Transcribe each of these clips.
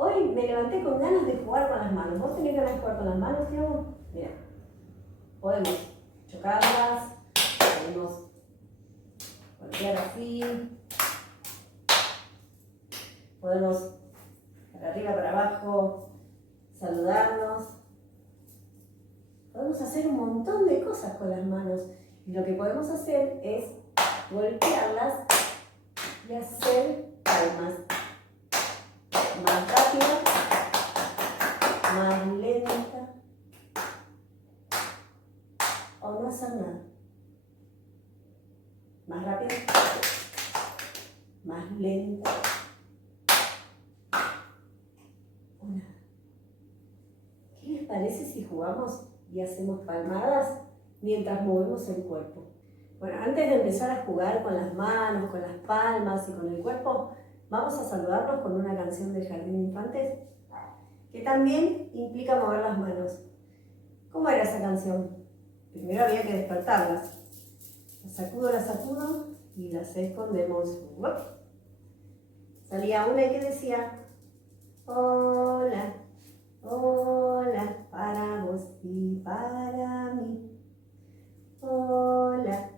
Hoy me levanté con ganas de jugar con las manos. ¿Vos tenés ganas de jugar con las manos, Tiago? Mira, podemos chocarlas, podemos golpear así, podemos para arriba, para abajo, saludarnos. Podemos hacer un montón de cosas con las manos. Y lo que podemos hacer es golpearlas y hacer palmas. Más rápida, más lenta, o no hacer nada. Más rápida, más lenta, o nada. ¿Qué les parece si jugamos y hacemos palmadas mientras movemos el cuerpo? Bueno, antes de empezar a jugar con las manos, con las palmas y con el cuerpo, vamos a saludarnos con una canción del Jardín de Infantes que también implica mover las manos. ¿Cómo era esa canción? Primero había que despertarlas. La sacudo y las escondemos. ¡Uop! Salía una y que decía: hola, hola, para vos y para mí. Hola,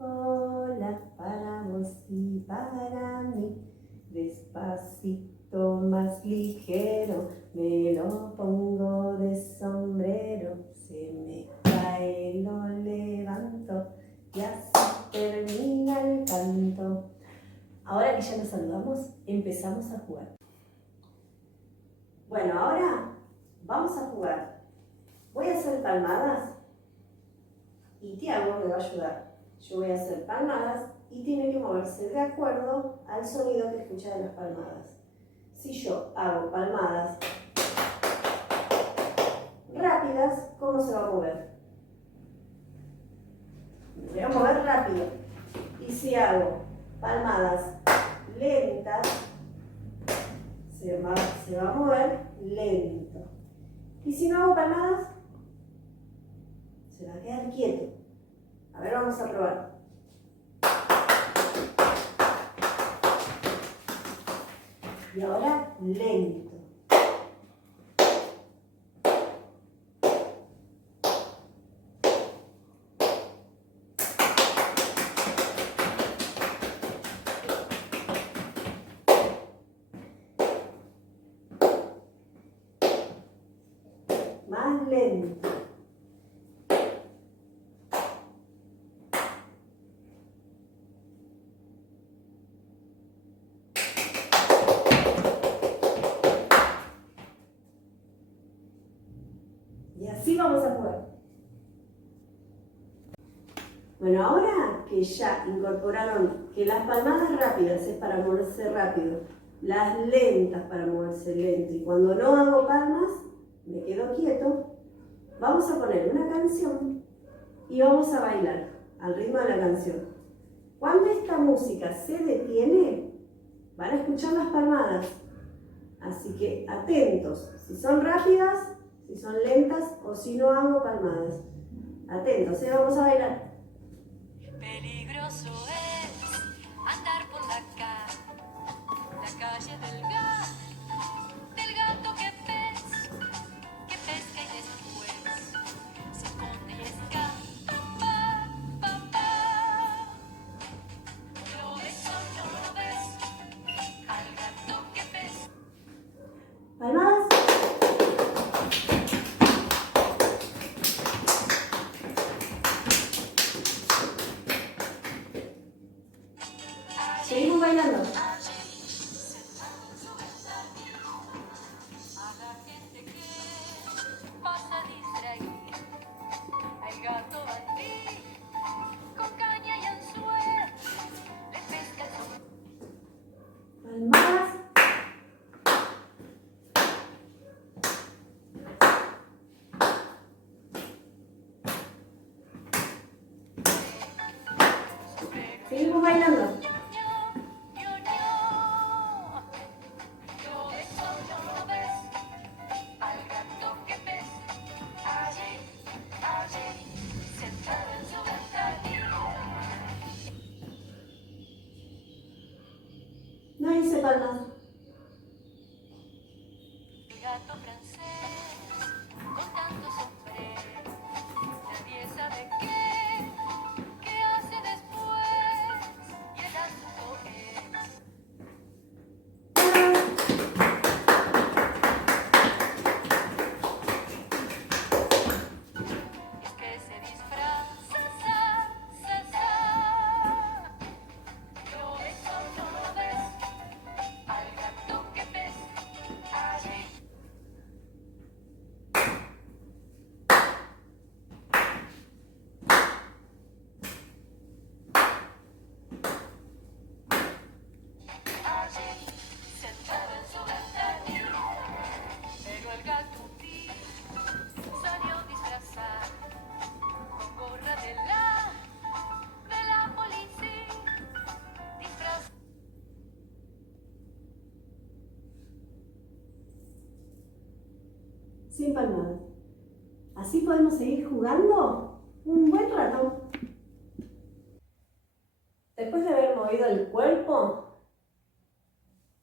hola, para vos y para mí. Despacito, más ligero, me lo pongo de sombrero. Se me cae, lo levanto y así termina el canto. Ahora que ya nos saludamos, empezamos a jugar. Bueno, ahora vamos a jugar. Voy a hacer palmadas y Tiago me va a ayudar. Yo voy a hacer palmadas y tiene que moverse de acuerdo al sonido que escucha de las palmadas. Si yo hago palmadas rápidas, ¿cómo se va a mover? Me voy a mover rápido. Y si hago palmadas lentas, se va a mover lento. Y si no hago palmadas, se va a quedar quieto. A ver, vamos a probar. Y ahora lento. Más lento. Y así vamos a jugar. Bueno, ahora que ya incorporaron que las palmadas rápidas es para moverse rápido, las lentas para moverse lento, y cuando no hago palmas, me quedo quieto, vamos a poner una canción y vamos a bailar al ritmo de la canción. Cuando esta música se detiene, van a escuchar las palmadas. Así que atentos, si son rápidas, si son lentas o si no hago palmadas. Atentos, vamos a bailar. Peligroso es andar por la calle del gato que pesca y después se esconde y escapa. Lo ves o no lo ves, al gato que pesca. ¿Palmadas? Seguimos bailando. Palmadas. Seguimos bailando. No hice palmas. sin palmadas. Así podemos seguir jugando un buen rato. Después de haber movido el cuerpo,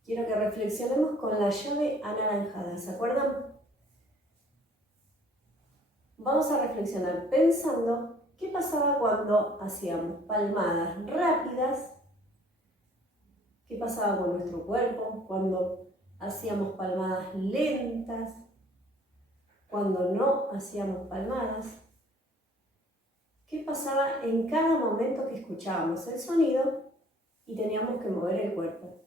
quiero que reflexionemos con la llave anaranjada. ¿Se acuerdan? Vamos a reflexionar pensando qué pasaba cuando hacíamos palmadas rápidas, qué pasaba con nuestro cuerpo cuando hacíamos palmadas lentas, cuando no hacíamos palmadas. ¿Qué pasaba en cada momento que escuchábamos el sonido y teníamos que mover el cuerpo?